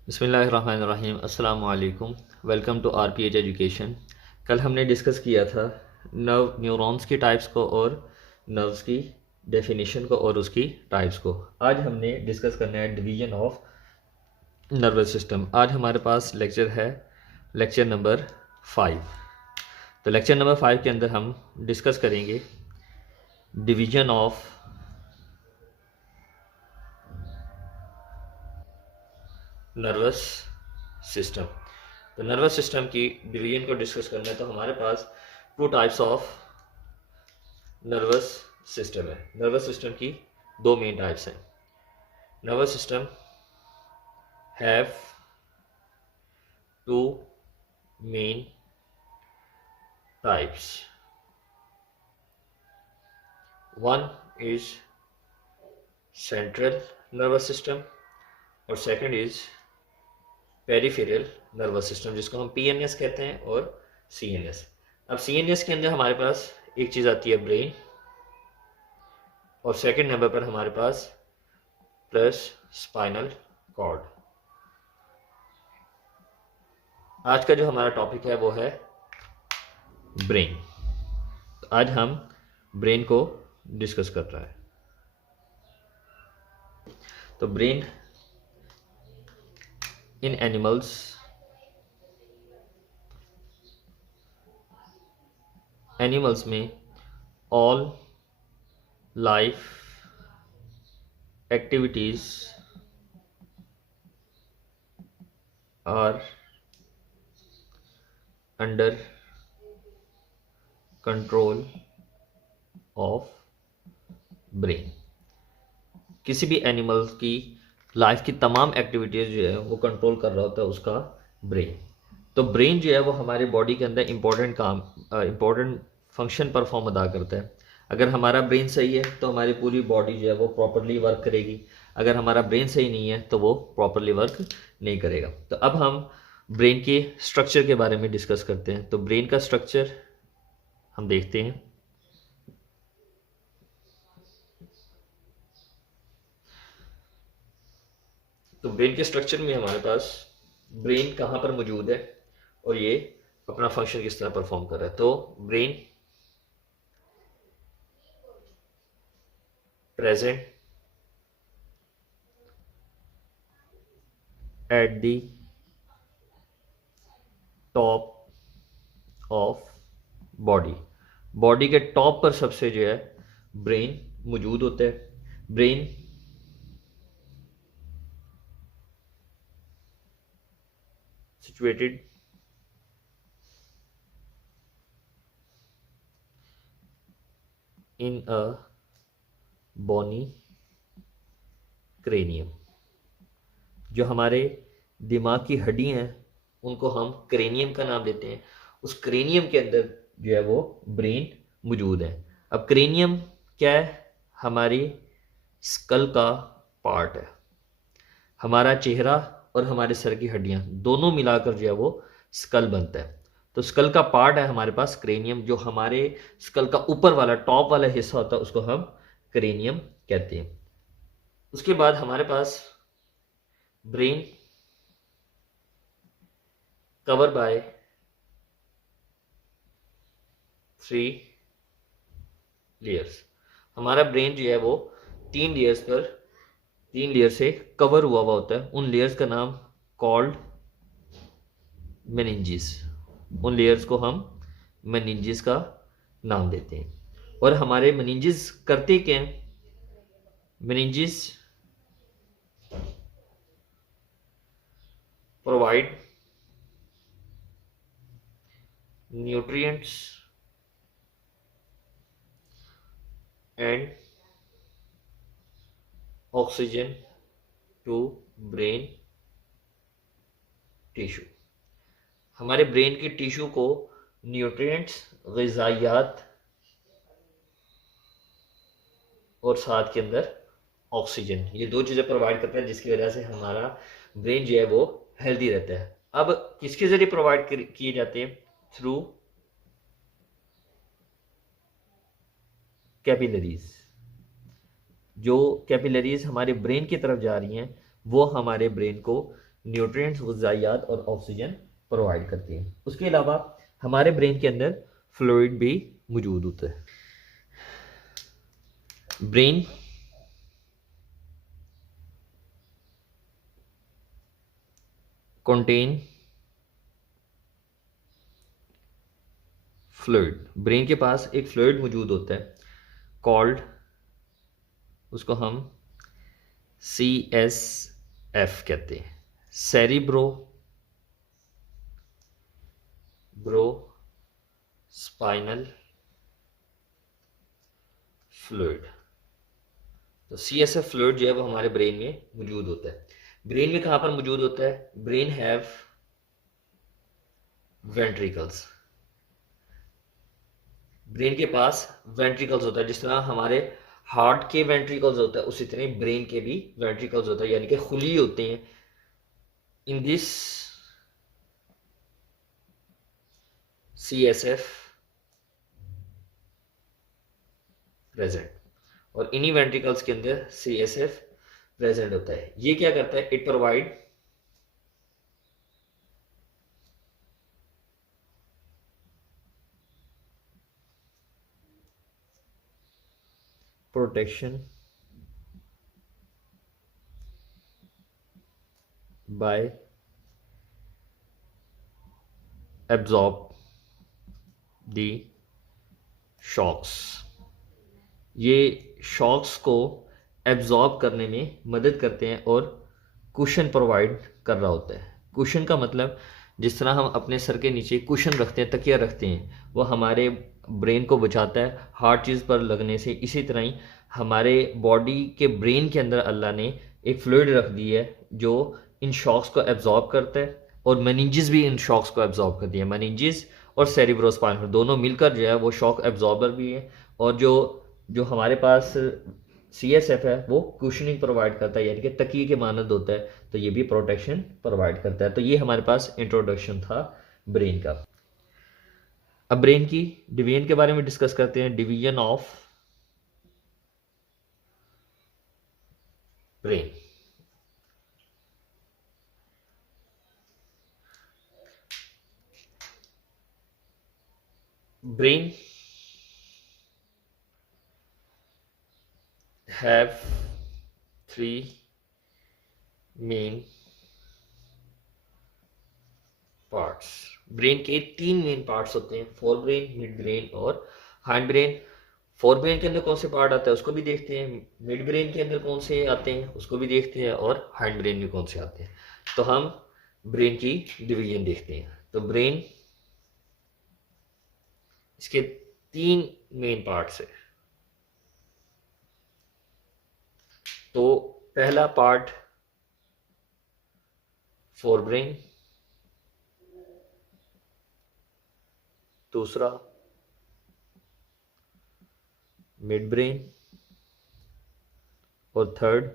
बिस्मिल्लाहिर्रहमानिर्रहीम। अस्सलाम वालेकुम। Welcome to RPH education. कल हमने डिस्कस किया था न्यूरॉन्स की टाइप्स को और नर्व्स की डेफिनेशन को और उसकी टाइप्स को। आज हमने डिस्कस करना है डिवीजन ऑफ नर्वस सिस्टम। आज हमारे पास लेक्चर है लेक्चर नंबर 5। तो लेक्चर नंबर 5 के अंदर हम डिस्कस करेंगे डिवीजन ऑफ नर्वस सिस्टम। तो नर्वस सिस्टम की डिवीजन को डिस्कस करना है तो हमारे पास two types of nervous system है। नर्वस सिस्टम की दो मेन टाइप्स हैं। Nervous system have two main types. One is central nervous system और second is peripheral nervous system, जिसको हम पीएनएस कहते हैं और सीएनएस। अब सीएनएस के अंदर हमारे पास एक चीज़ आती है ब्रेन, और सेकंड नंबर पर हमारे पास प्लस स्पाइनल कॉर्ड। आज का जो हमारा टॉपिक है वो है ब्रेन। तो आज हम ब्रेन को डिस्कस कर रहा है। तो ब्रेन इन एनिमल्स में all life activities are under control of brain. किसी भी एनिमल की लाइफ की तमाम एक्टिविटीज़ जो है वो कंट्रोल कर रहा होता है उसका ब्रेन। तो ब्रेन जो है वो हमारे बॉडी के अंदर इम्पोर्टेंट फंक्शन परफॉर्म अदा करता है। अगर हमारा ब्रेन सही है तो हमारी पूरी बॉडी जो है वो प्रॉपरली वर्क करेगी। अगर हमारा ब्रेन सही नहीं है तो वो प्रॉपरली वर्क नहीं करेगा। तो अब हम ब्रेन के स्ट्रक्चर के बारे में डिस्कस करते हैं। तो ब्रेन का स्ट्रक्चर हम देखते हैं। तो ब्रेन के स्ट्रक्चर में हमारे पास ब्रेन कहाँ पर मौजूद है और ये अपना फंक्शन किस तरह परफॉर्म कर रहा है। तो brain present at the top of body. Body के टॉप पर सबसे जो है ब्रेन मौजूद होता है। Brain situated in a bony cranium. जो हमारे दिमाग की हड्डी हैं उनको हम क्रेनियम का नाम देते हैं। उस क्रेनियम के अंदर जो है वो ब्रेन मौजूद है। अब क्रेनियम क्या है? हमारी स्कल का पार्ट है। हमारा चेहरा और हमारे सर की हड्डियां दोनों मिलाकर जो है वो स्कल बनता है। तो स्कल का पार्ट है हमारे पास क्रेनियम। जो हमारे स्कल का ऊपर वाला टॉप वाला हिस्सा होता है उसको हम क्रेनियम कहते हैं। उसके बाद हमारे पास ब्रेन कवर बाय 3 लेयर्स। हमारा ब्रेन जो है वो 3 लेयर से कवर हुआ हुआ होता है। उन लेयर्स का नाम कॉल्ड मेनिंजेस। उन लेयर्स को हम मेनिंजेस का नाम देते हैं। और हमारे मेनिंजेस करते क्या हैं? Meninges provide nutrients and oxygen to brain tissue. हमारे ब्रेन की टिश्यू को न्यूट्रिएंट्स, ग़िज़ाइयात और साथ के अंदर ऑक्सीजन, ये दो चीज़ें प्रोवाइड करते हैं जिसकी वजह से हमारा ब्रेन जो है वो हेल्दी रहता है। अब किसके ज़रिए प्रोवाइड किए जाते हैं? Through capillaries. जो कैपिलरीज हमारे ब्रेन की तरफ जा रही हैं वो हमारे ब्रेन को न्यूट्रिएंट्स, ग़िज़ाइयात और ऑक्सीजन प्रोवाइड करती है। उसके अलावा हमारे ब्रेन के अंदर फ्लूइड भी मौजूद होता है। ब्रेन contain फ्लूइड, ब्रेन के पास एक फ्लूइड मौजूद होता है कॉल्ड, उसको हम CSF कहते हैं, सेरिब्रो स्पाइनल फ्लूइड। तो CSF फ्लूइड जो है वो हमारे ब्रेन में मौजूद होता है। ब्रेन में कहाँ पर मौजूद होता है? ब्रेन हैव वेंट्रिकल्स, ब्रेन के पास वेंट्रिकल्स होता है। जिस तरह हमारे हार्ट के वेंट्रिकल्स होता है उसी तरह ब्रेन के भी वेंट्रिकल्स होता है, यानी कि खुली होते हैं। इन दिस CSF प्रेजेंट, और इन्हीं वेंट्रिकल्स के अंदर CSF प्रेजेंट होता है। ये क्या करता है? It provide protection by absorb the shocks, ये शॉक्स को एब्जॉर्ब करने में मदद करते हैं और कुशन प्रोवाइड कर रहा होता है। कुशन का मतलब जिस तरह हम अपने सर के नीचे कुशन रखते हैं, तकिया रखते हैं, वो हमारे ब्रेन को बचाता है हार्ड चीज़ पर लगने से। इसी तरह ही हमारे बॉडी के ब्रेन के अंदर अल्लाह ने एक फ्लूइड रख दी है जो इन शॉक्स को एब्जॉर्ब करता है, और मेनिंजेस भी इन शॉक्स को एब्जॉर्ब करती है। मेनिंजेस और सेरिब्रोस्पाइनल दोनों मिलकर जो है वो शॉक एब्जॉर्बर भी है, और जो जो हमारे पास CSF है वो कुशनिंग प्रोवाइड करता है, यानी कि तकिए के मानद होता है, तो ये भी प्रोटेक्शन प्रोवाइड करता है। तो ये हमारे पास इंट्रोडक्शन था ब्रेन का। अब ब्रेन की डिवीजन के बारे में डिस्कस करते हैं। Division of brain. Brain have 3 main parts. Brain के 3 मेन पार्ट्स होते हैं, फोर ब्रेन, मिड ब्रेन और हाइंड ब्रेन। फोर ब्रेन के अंदर कौन से पार्ट आता है उसको भी देखते हैं, मिड ब्रेन के अंदर कौन से आते हैं उसको भी देखते हैं, और हाइंड ब्रेन में कौन से आते हैं। तो हम ब्रेन की डिवीजन देखते हैं। तो ब्रेन, इसके 3 मेन पार्ट्स है। तो पहला पार्ट फोर ब्रेन, दूसरा मिड ब्रेन, और थर्ड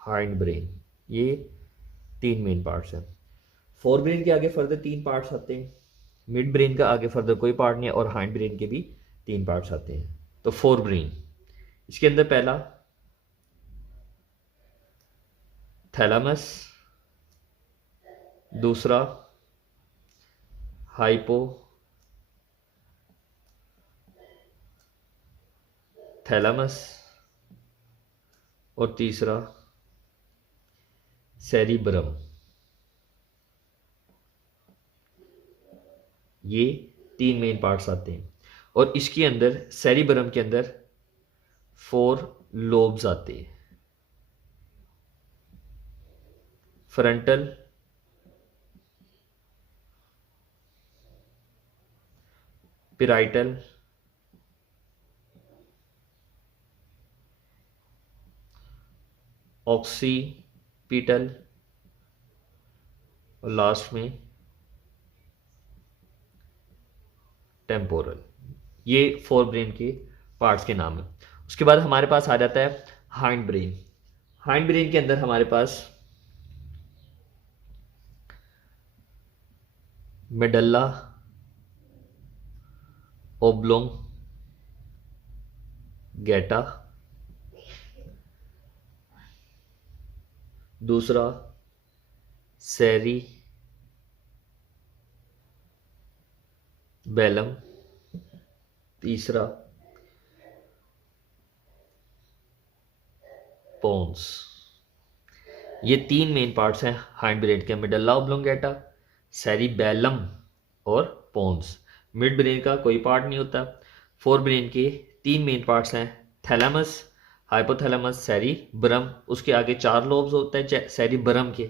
हाइंड ब्रेन। ये 3 मेन पार्ट्स हैं। फोर ब्रेन के आगे फर्दर 3 पार्ट्स आते हैं, मिड ब्रेन का आगे फर्दर कोई पार्ट नहीं है, और हाइंड ब्रेन के भी 3 पार्ट्स आते हैं। तो फोर ब्रेन, इसके अंदर पहला थैलामस, दूसरा हाइपो थैलामस, और तीसरा सेरिब्रम। ये 3 मेन पार्ट्स आते हैं, और इसके अंदर सेरिब्रम के अंदर 4 लोब्स आते हैं। फ्रंटल, पेराइटल, ऑक्सीपिटल, और लास्ट में टेम्पोरल। ये फोर ब्रेन के पार्ट्स के नाम है। उसके बाद हमारे पास आ जाता है हाइंड ब्रेन। हाइंड ब्रेन के अंदर हमारे पास मेडल्ला ओब्लोंग गैटा, दूसरा सेरी बेलम, तीसरा पोन्स। ये 3 मेन पार्ट्स हैं हाइंड ब्रेन के, मेडल्ला ऑब्लोंगेटा, सेरिबेलम और पोन्स। मिड ब्रेन का कोई पार्ट नहीं होता। फोर ब्रेन के 3 मेन पार्ट्स हैं, थैलेमस, हाइपोथैलेमस, सेरिब्रम। उसके आगे 4 लोब्स होते हैं सेरिब्रम के,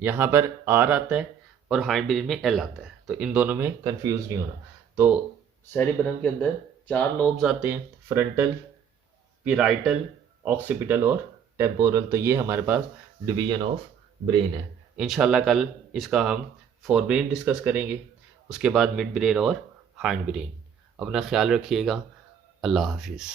यहाँ पर आर आता है और हाइंड ब्रेन में एल आता है, तो इन दोनों में कंफ्यूज नहीं होना। तो सेरिब्रम के अंदर 4 लोब्स आते हैं, फ्रंटल, पिराइटल, ऑक्सीपिटल और टेम्पोरल। तो ये हमारे पास डिवीजन ऑफ ब्रेन है। इंशाल्लाह कल इसका हम फोर ब्रेन डिस्कस करेंगे, उसके बाद मिड ब्रेन और हाइंड ब्रेन। अपना ख्याल रखिएगा। अल्लाह हाफिज़।